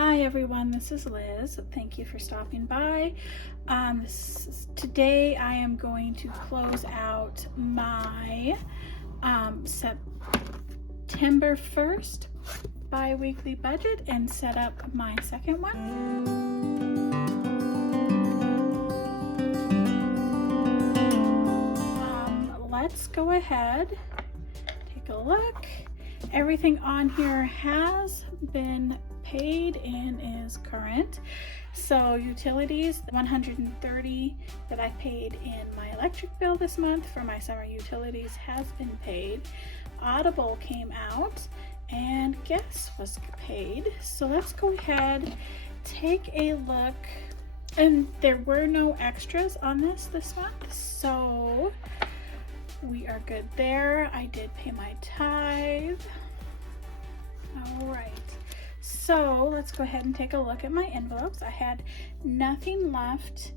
Hi everyone, this is Liz. Thank you for stopping by. Today I am going to close out my September 1st bi-weekly budget and set up my second one. Let's go ahead, take a look. Everything on here has been paid and is current. So utilities, $130 that I paid in my electric bill this month for my summer utilities has been paid. Audible came out and gas was paid. So let's go ahead, take a look. And there were no extras on this month, so we are good there. I did pay my tithe. All right. So let's go ahead and take a look at my envelopes. I had nothing left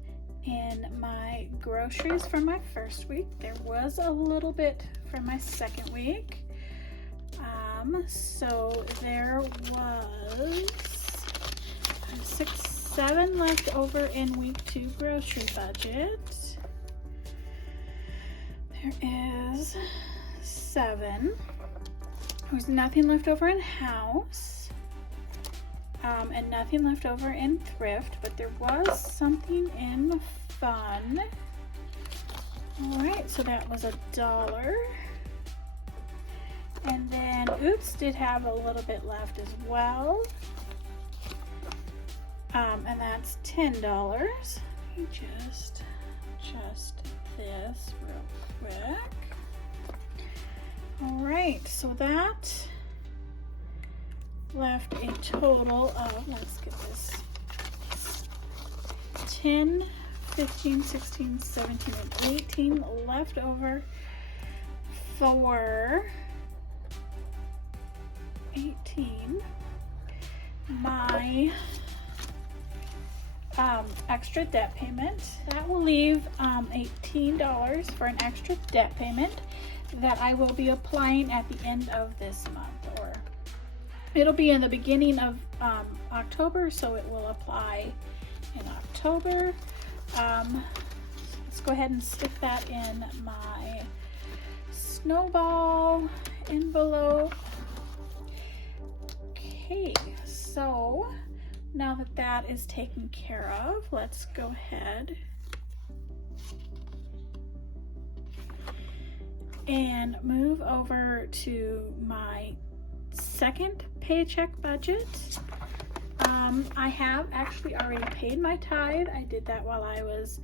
in my groceries for my first week. There was a little bit for my second week. So there was $7 left over in week 2 grocery budget. There is 7. There was nothing left over in house. And nothing left over in thrift, but there was something in fun. All right, so that was $1. And then Oops did have a little bit left as well. And that's $10. Let me just adjust this real quick. All right, so that left a total of, let's get this, 10, 15, 16, 17, and 18 left over for 18. My extra debt payment, that will leave $18 for an extra debt payment that I will be applying at the end of this month, or it'll be in the beginning of October, so it will apply in October. Let's go ahead and stick that in my snowball envelope. Okay, so now that that is taken care of, let's go ahead and move over to my second paycheck budget. I have actually already paid my tithe. I did that while I was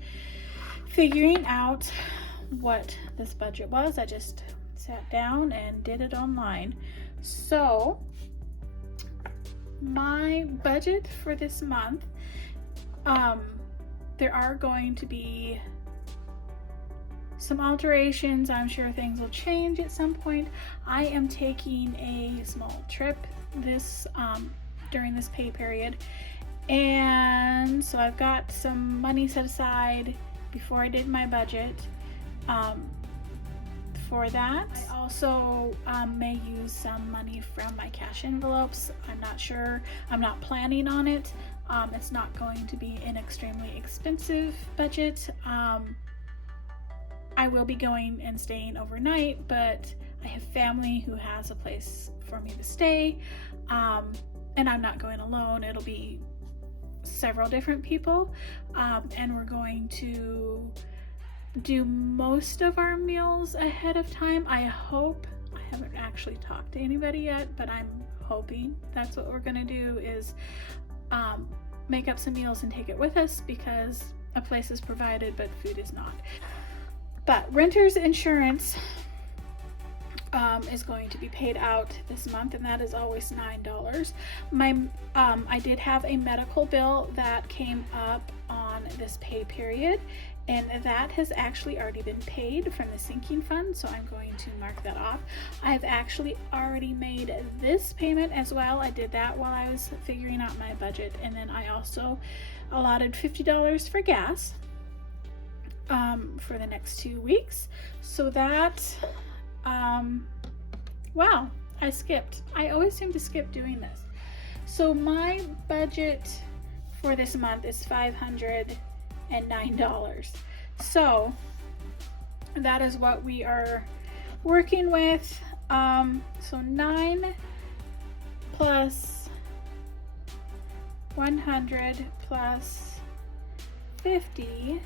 figuring out what this budget was. I just sat down and did it online. So my budget for this month, there are going to be some alterations. I'm sure things will change at some point. I am taking a small trip this during this pay period, and so I've got some money set aside before I did my budget for that. I also may use some money from my cash envelopes. I'm not sure. I'm not planning on it. It's not going to be an extremely expensive budget. I will be going and staying overnight, but I have family who has a place for me to stay, and I'm not going alone. It'll be several different people, and we're going to do most of our meals ahead of time. I hope. I haven't actually talked to anybody yet, but I'm hoping that's what we're gonna do, is make up some meals and take it with us, because a place is provided but food is not. But renter's insurance is going to be paid out this month, and that is always $9. I did have a medical bill that came up on this pay period, and that has actually already been paid from the sinking fund, so I'm going to mark that off. I've actually already made this payment as well. I did that while I was figuring out my budget, and then I also allotted $50 for gas for the next 2 weeks. So that, wow, I skipped. I always seem to skip doing this. So my budget for this month is $509. So that is what we are working with. So 9 plus 100 plus 50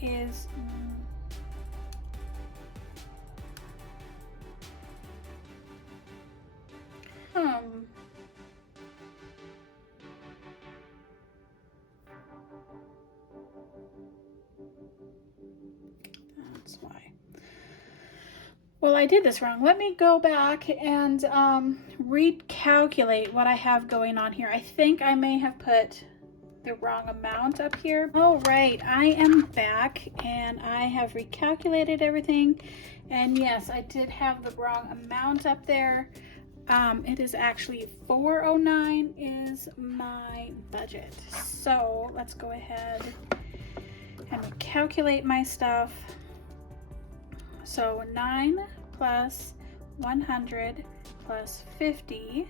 is that's why. Well, I did this wrong. Let me go back and recalculate what I have going on here. I think I may have put the wrong amount up here. All right, I am back and I have recalculated everything. And yes, I did have the wrong amount up there. It is actually $409 is my budget. So let's go ahead and calculate my stuff. So 9 plus 100 plus 50.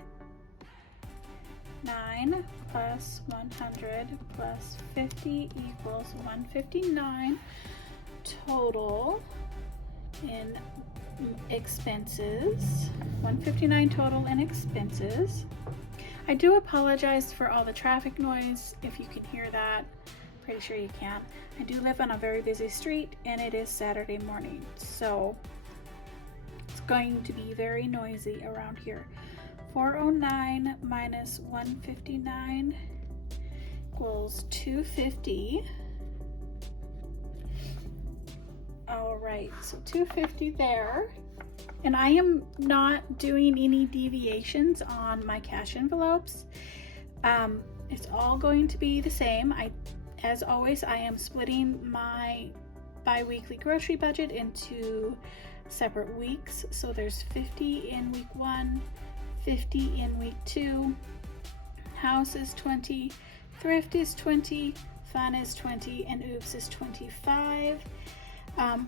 9 plus 100 plus 50 equals 159 total in expenses. 159 total in expenses. I do apologize for all the traffic noise if you can hear that. Pretty sure you can. I do live on a very busy street and it is Saturday morning, so it's going to be very noisy around here. 409 minus 159 equals 250. All right, so 250 there. And I am not doing any deviations on my cash envelopes. It's all going to be the same. As always, I am splitting my bi-weekly grocery budget into separate weeks. So there's 50 in week 1, 50 in week 2, house is 20, thrift is 20, fun is 20, and oops is 25,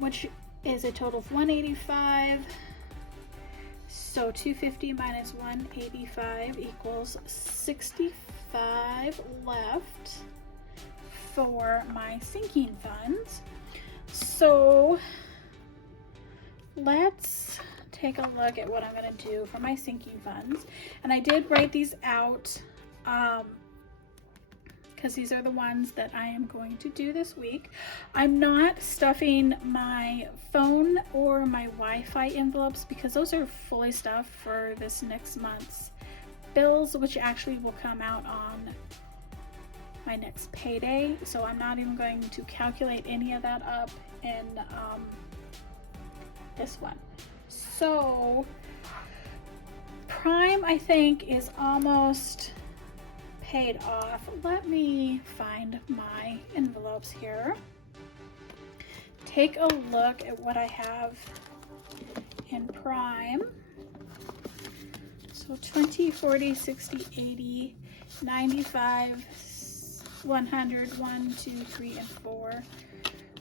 which is a total of 185. So 250 minus 185 equals 65 left for my sinking funds. So let's take a look at what I'm going to do for my sinking funds. And I did write these out because these are the ones that I am going to do this week. I'm not stuffing my phone or my Wi-Fi envelopes because those are fully stuffed for this next month's bills, which actually will come out on my next payday. So I'm not even going to calculate any of that up in this one. So Prime, I think, is almost paid off. Let me find my envelopes here. Take a look at what I have in Prime. So 20, 40, 60, 80, 95, 100, 1, 2, 3, and 4.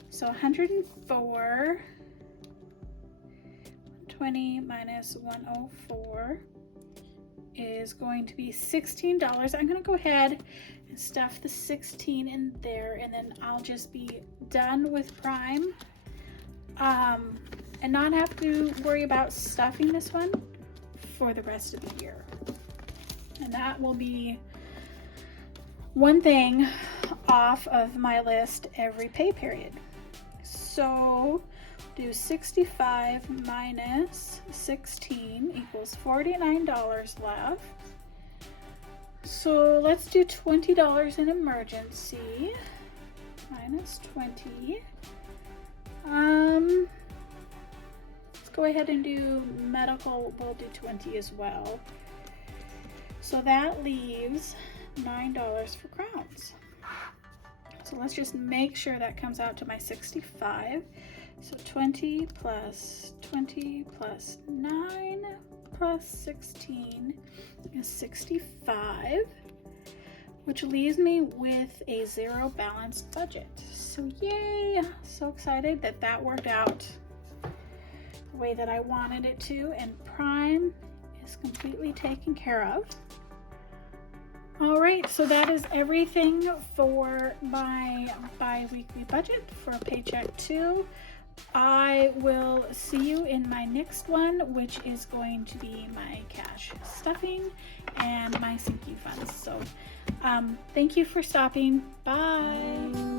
So 104. 20 minus 104 is going to be $16. I'm going to go ahead and stuff the 16 in there, and then I'll just be done with Prime and not have to worry about stuffing this one for the rest of the year. And that will be one thing off of my list every pay period. So do 65 minus 16 equals $49 left. So let's do $20 in emergency minus 20. Let's go ahead and do medical. We'll do 20 as well. So that leaves $9 for crowns. So let's just make sure that comes out to my 65. So 20 plus 9 plus 16 is 65, which leaves me with a zero balanced budget. So yay, so excited that that worked out the way that I wanted it to, and Prime is completely taken care of. All right, so that is everything for my bi-weekly budget for paycheck 2. I will see you in my next one, which is going to be my cash stuffing and my sinking funds. So thank you for stopping. Bye.